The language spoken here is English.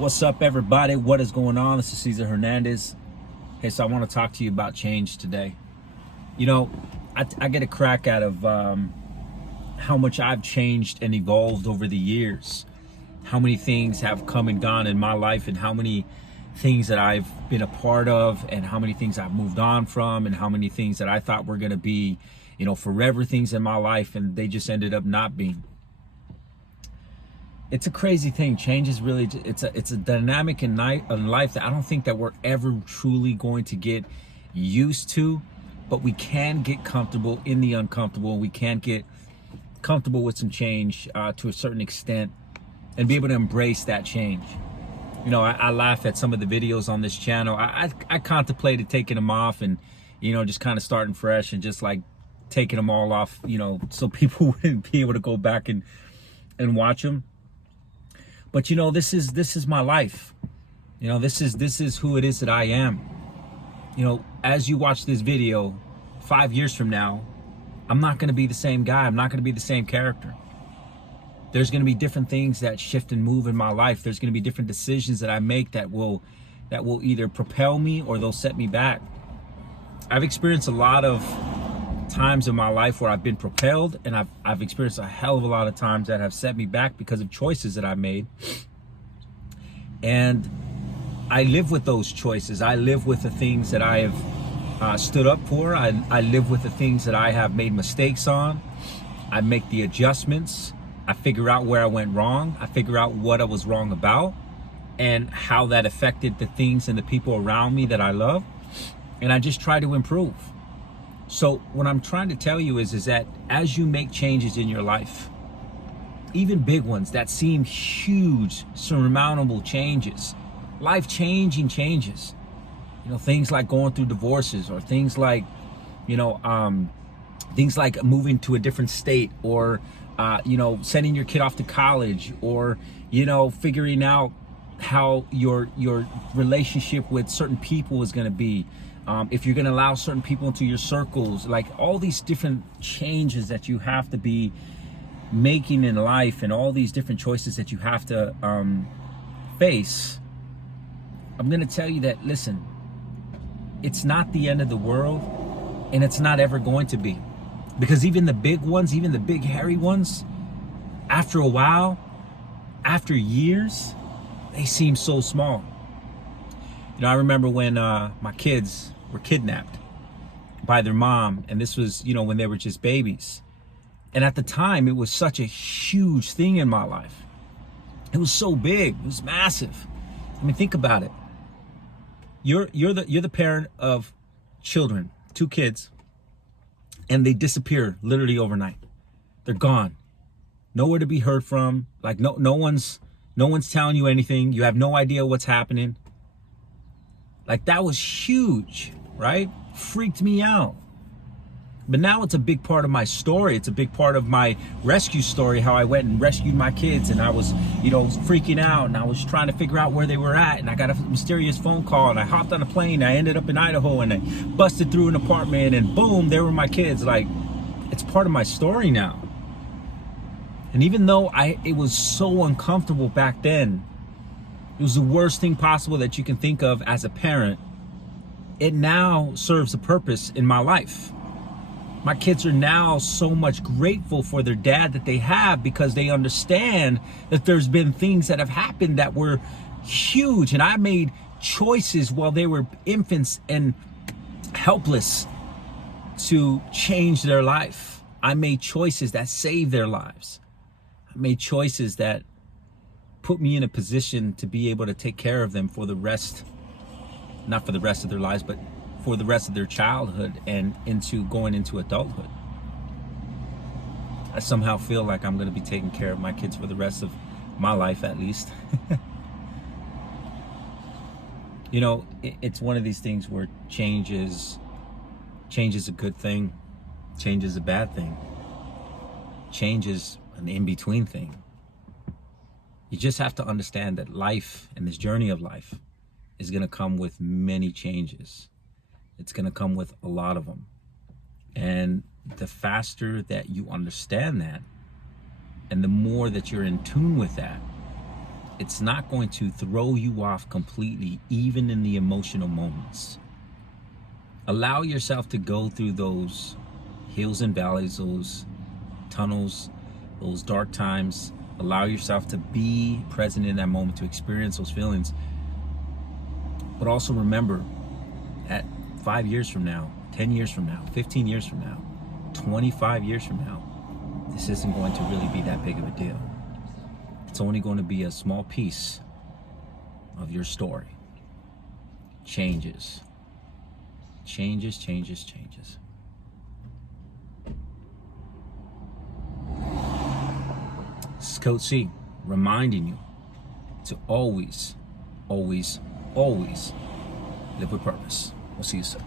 What's up, everybody? What is going on? This is Cesar Hernandez. Hey, so I want to talk to you about change today. You know, I get a crack out of how much I've changed and evolved over the years. How many things have come and gone in my life, and how many things that I've been a part of, and how many things I've moved on from, and how many things that I thought were going to be, forever things in my life, and they just ended up not being. It's a crazy thing. Change is really, it's a dynamic in life that I don't think that we're ever truly going to get used to, but we can get comfortable in the uncomfortable. We can get comfortable with some change to a certain extent and be able to embrace that change. I laugh at some of the videos on this channel. I contemplated taking them off and, just kind of starting fresh and just like taking them all off, so people wouldn't be able to go back and watch them. But this is my life. This is who it is that I am. As you watch this video 5 years from now, I'm not going to be the same guy. I'm not going to be the same character. There's going to be different things that shift and move in my life. There's going to be different decisions that I make that will either propel me or they'll set me back. I've experienced a lot of times in my life where I've been propelled, and I've experienced a hell of a lot of times that have set me back because of choices that I made. And I live with those choices. I live with the things that I have stood up for. I live with the things that I have made mistakes on. I make the adjustments. I figure out where I went wrong. I figure out what I was wrong about and how that affected the things and the people around me that I love. And I just try to improve. So what I'm trying to tell you is that as you make changes in your life, even big ones that seem huge, surmountable changes, life-changing changes, things like going through divorces, or things like, things like moving to a different state, or, sending your kid off to college, or, figuring out how your relationship with certain people is going to be. If you're going to allow certain people into your circles, like all these different changes that you have to be making in life, and all these different choices that you have to face, I'm going to tell you that, listen, it's not the end of the world, and it's not ever going to be. Because even the big ones, even the big hairy ones, after a while, after years, they seem so small. I remember when my kids were kidnapped by their mom, and this was, when they were just babies. And at the time, it was such a huge thing in my life. It was so big, it was massive. I mean, think about it. You're the parent of children, 2 kids, and they disappear literally overnight. They're gone, nowhere to be heard from. Like no one's telling you anything. You have no idea what's happening. Like, that was huge, right? Freaked me out. But now it's a big part of my story. It's a big part of my rescue story, how I went and rescued my kids, and I was, freaking out, and I was trying to figure out where they were at, and I got a mysterious phone call, and I hopped on a plane, I ended up in Idaho, and I busted through an apartment, and boom, there were my kids. Like, it's part of my story now. And even though it was so uncomfortable back then, it was the worst thing possible that you can think of as a parent, it now serves a purpose in my life. My kids are now so much grateful for their dad that they have, because they understand that there's been things that have happened that were huge, and I made choices while they were infants and helpless to change their life. I made choices that saved their lives. I made choices that put me in a position to be able to take care of them for the rest, not for the rest of their lives, but for the rest of their childhood and going into adulthood. I somehow feel like I'm going to be taking care of my kids for the rest of my life, at least. It's one of these things where change is a good thing. Change is a bad thing. Change is an in-between thing. You just have to understand that life, and this journey of life, is going to come with many changes. It's going to come with a lot of them. And the faster that you understand that, and the more that you're in tune with that, It's not going to throw you off completely, even in the emotional moments. Allow yourself to go through those hills and valleys, those tunnels, those dark times. Allow yourself to be present in that moment, to experience those feelings. But also remember, at 5 years from now, 10 years from now, 15 years from now, 25 years from now, this isn't going to really be that big of a deal. It's only going to be a small piece of your story. Changes. Changes. This is Coach C, reminding you to always live with purpose. We'll see you soon.